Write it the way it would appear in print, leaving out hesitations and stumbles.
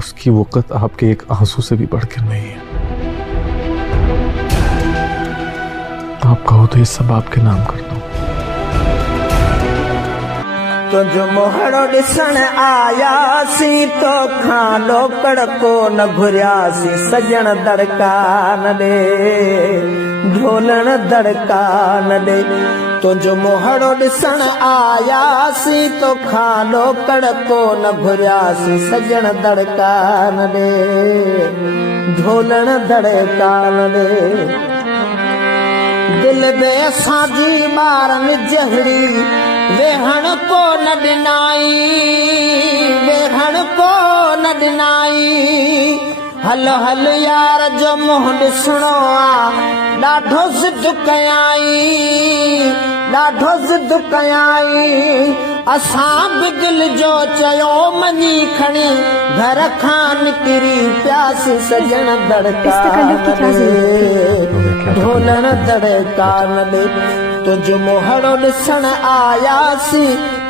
उसकी वक़्त आपके एक आंसू से भी बढ़कर नहीं है। आप कहो तो ये सब आपके नाम कर दूं। तुझो मोहड़ो ॾिसण आयासीं तो खां ॾोकड़ को न घुरियासीं सजण दड़का न ॾे ढोलण दड़का न ॾे। तुझो मोहड़ो ॾिसण आयासीं तो खां ॾोकड़ को न घुरियासीं सजण दड़का न ॾे ढोलण दड़का न ॾे। दिल बे असांजी ॿारनि जहिड़ी वेहण को न ॾिनाई वेहण को न ॾिनाई। हल हल यार जो मुंहुं ॾिसणो आ ॾाढो ज़िद कयाई ॾाढो ज़िद कयाई। असां बि दिल जो चयो मञी खणी घर खां निकिरी पियासीं सजण दड़का न ॾे ढोलण दड़का न ॾे। तुझो मोहड़ो ॾिसण आयासीं